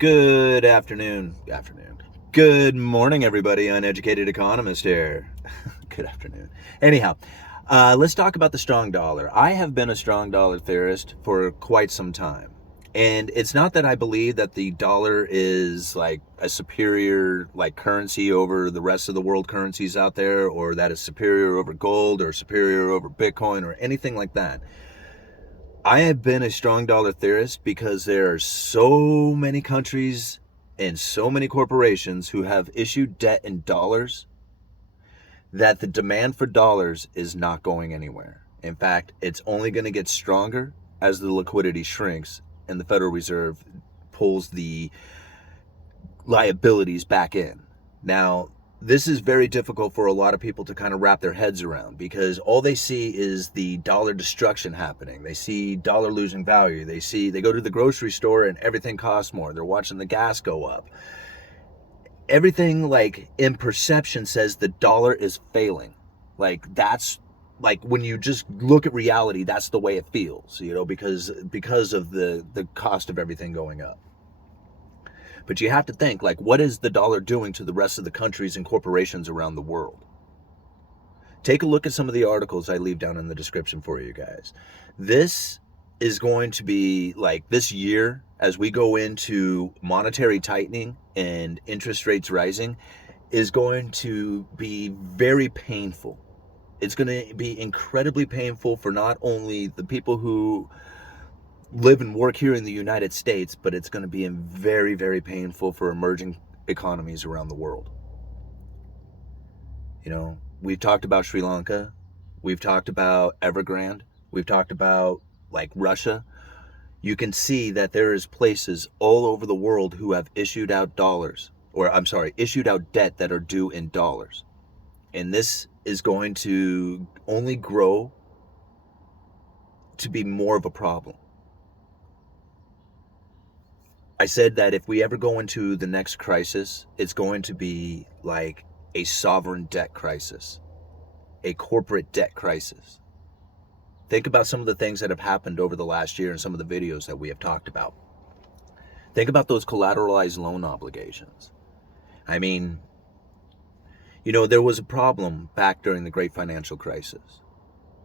Good afternoon. Good morning, everybody. Uneducated economist here. Good afternoon. Anyhow, let's talk about the strong dollar. I have been a strong dollar theorist for quite some time. And it's not that I believe that the dollar is like a superior currency over the rest of the world currencies out there, or that it's superior over gold or superior over Bitcoin or anything like that. I have been a strong dollar theorist because there are so many countries and so many corporations who have issued debt in dollars that the demand for dollars is not going anywhere. In fact, it's only going to get stronger as the liquidity shrinks and the Federal Reserve pulls the liabilities back in. Now, this is very difficult for a lot of people to kind of wrap their heads around because all they see is the dollar destruction happening. They see dollar losing value. They go to the grocery store and everything costs more. They're watching the gas go up. Everything in perception says the dollar is failing. That's when you just look at reality, that's the way it feels, because of the cost of everything going up. But you have to think, what is the dollar doing to the rest of the countries and corporations around the world? Take a look at some of the articles I leave down in the description for you guys. This is going to be this year, as we go into monetary tightening and interest rates rising, is going to be very painful. It's going to be incredibly painful for not only the people who live and work here in the United States, but it's going to be very, very painful for emerging economies around the world. We've talked about Sri Lanka, we've talked about Evergrande, we've talked about Russia. You can see that there is places all over the world who have issued out debt that are due in dollars. And this is going to only grow to be more of a problem. I said that if we ever go into the next crisis, it's going to be like a sovereign debt crisis, a corporate debt crisis. Think about some of the things that have happened over the last year and some of the videos that we have talked about. Think about those collateralized loan obligations. I mean, there was a problem back during the Great Financial Crisis.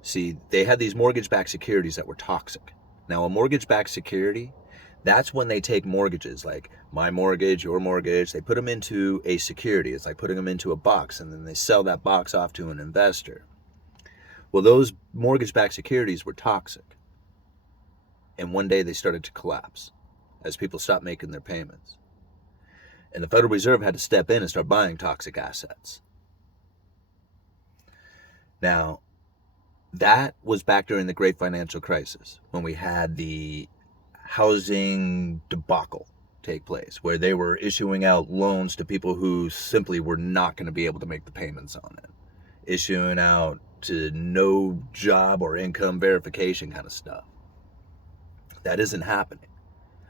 See, they had these mortgage-backed securities that were toxic. Now, a mortgage-backed security, that's when they take mortgages, like my mortgage, your mortgage, they put them into a security. It's like putting them into a box, and then they sell that box off to an investor. Well, those mortgage-backed securities were toxic. And one day they started to collapse as people stopped making their payments. And the Federal Reserve had to step in and start buying toxic assets. Now, that was back during the Great Financial Crisis, when we had the housing debacle take place, where they were issuing out loans to people who simply were not going to be able to make the payments on it, issuing out to no job or income verification kind of stuff. That isn't happening.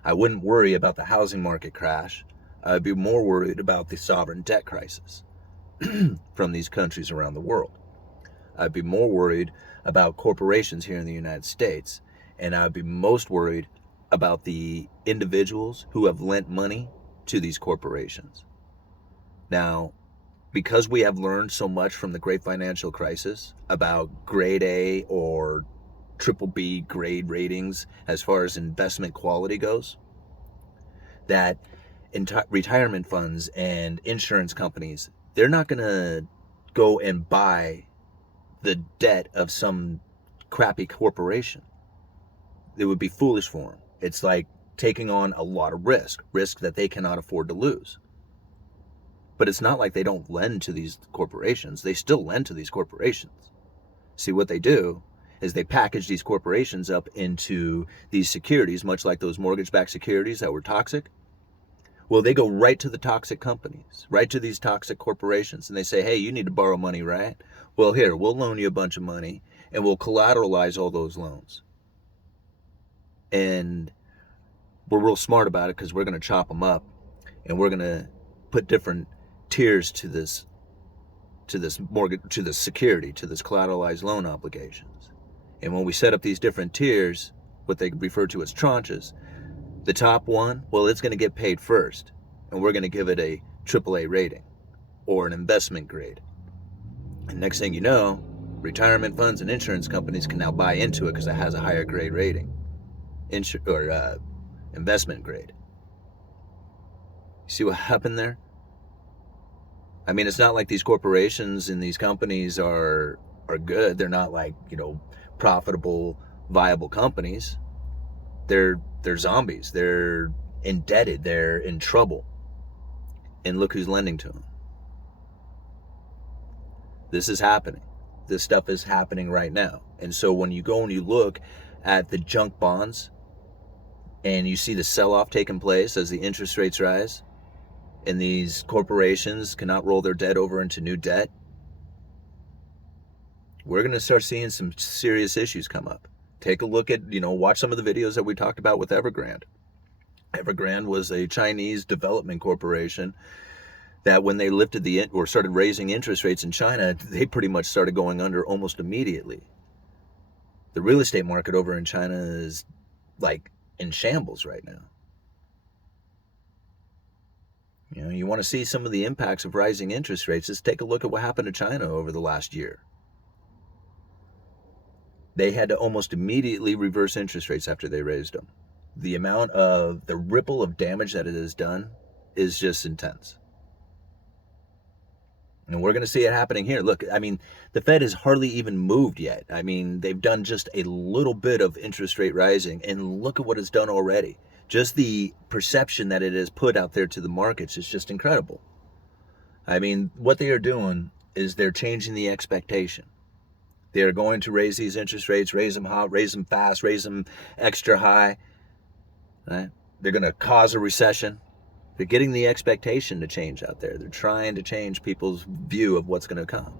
I wouldn't worry about the housing market crash. I'd be more worried about the sovereign debt crisis from these countries around the world. I'd be more worried about corporations here in the United States, and I'd be most worried about the individuals who have lent money to these corporations. Now, because we have learned so much from the Great Financial Crisis about grade A or triple B grade ratings as far as investment quality goes, that retirement funds and insurance companies, they're not going to go and buy the debt of some crappy corporation. It would be foolish for them. It's like taking on a lot of risk that they cannot afford to lose. But it's not like they don't lend to these corporations. They still lend to these corporations. See, what they do is they package these corporations up into these securities, much like those mortgage-backed securities that were toxic. Well, they go right to the toxic companies, right to these toxic corporations, and they say, hey, you need to borrow money, right? Well, here, we'll loan you a bunch of money, and we'll collateralize all those loans. And we're real smart about it because we're going to chop them up, and we're going to put different tiers to this mortgage, to this security, to this collateralized loan obligations. And when we set up these different tiers, what they refer to as tranches, The top one, well, it's going to get paid first, and we're going to give it a AAA rating or an investment grade. And next thing you know, retirement funds and insurance companies can now buy into it because it has a higher grade rating, investment grade. You see what happened there? I mean, it's not like these corporations and these companies are good. They're not like, profitable, viable companies. They're zombies. They're indebted. They're in trouble. And look who's lending to them. This is happening. This stuff is happening right now. And so when you go and you look at the junk bonds and you see the sell-off taking place as the interest rates rise and these corporations cannot roll their debt over into new debt, we're going to start seeing some serious issues come up. Take a look at, watch some of the videos that we talked about with Evergrande. Evergrande was a Chinese development corporation that when they started raising interest rates in China, they pretty much started going under almost immediately. The real estate market over in China is like in shambles right now. You want to see some of the impacts of rising interest rates, just take a look at what happened to China over the last year. They had to almost immediately reverse interest rates after they raised them. The ripple of damage that it has done is just intense. And we're going to see it happening here. Look, I mean, the Fed has hardly even moved yet. I mean, they've done just a little bit of interest rate rising, and look at what it's done already. Just the perception that it has put out there to the markets is just incredible. I mean, what they are doing is they're changing the expectation. They are going to raise these interest rates, raise them hot, raise them fast, raise them extra high. Right? They're going to cause a recession. They're getting the expectation to change out there. They're trying to change people's view of what's going to come.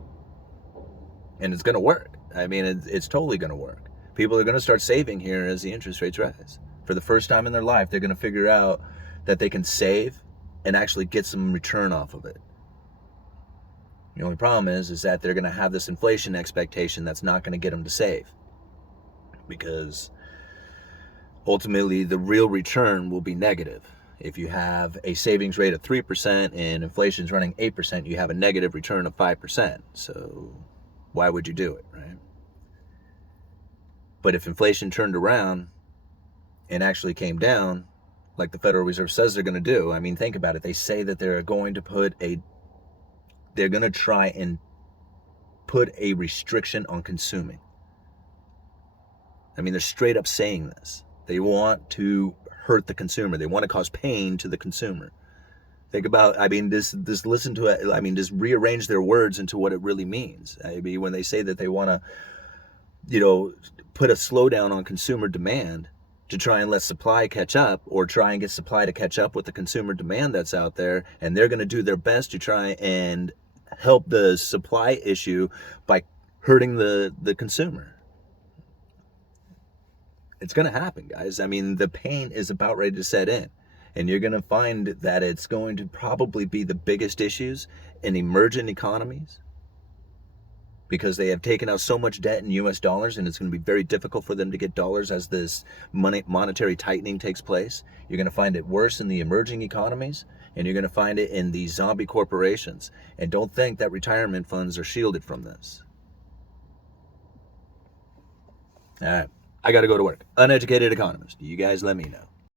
And it's going to work. I mean, it's totally going to work. People are going to start saving here as the interest rates rise. For the first time in their life, they're going to figure out that they can save and actually get some return off of it. The only problem is that they're going to have this inflation expectation that's not going to get them to save. Because ultimately, the real return will be negative. If you have a savings rate of 3% and inflation's running 8%, you have a negative return of 5%. So why would you do it, right? But if inflation turned around and actually came down, like the Federal Reserve says they're going to do, I mean, think about it. They say that they're going to try and put a restriction on consuming. I mean, they're straight up saying this. They want to hurt the consumer. They want to cause pain to the consumer. Think about, just listen to it. Just rearrange their words into what it really means. When they say that they want to, put a slowdown on consumer demand to try and let supply catch up, or try and get supply to catch up with the consumer demand that's out there, and they're going to do their best to try and help the supply issue by hurting the consumer. It's going to happen, guys. I mean, the pain is about ready to set in. And you're going to find that it's going to probably be the biggest issues in emerging economies, because they have taken out so much debt in US dollars, and it's going to be very difficult for them to get dollars as this monetary tightening takes place. You're going to find it worse in the emerging economies, and you're going to find it in these zombie corporations. And don't think that retirement funds are shielded from this. All right. I got to go to work. Uneducated economist. You guys let me know.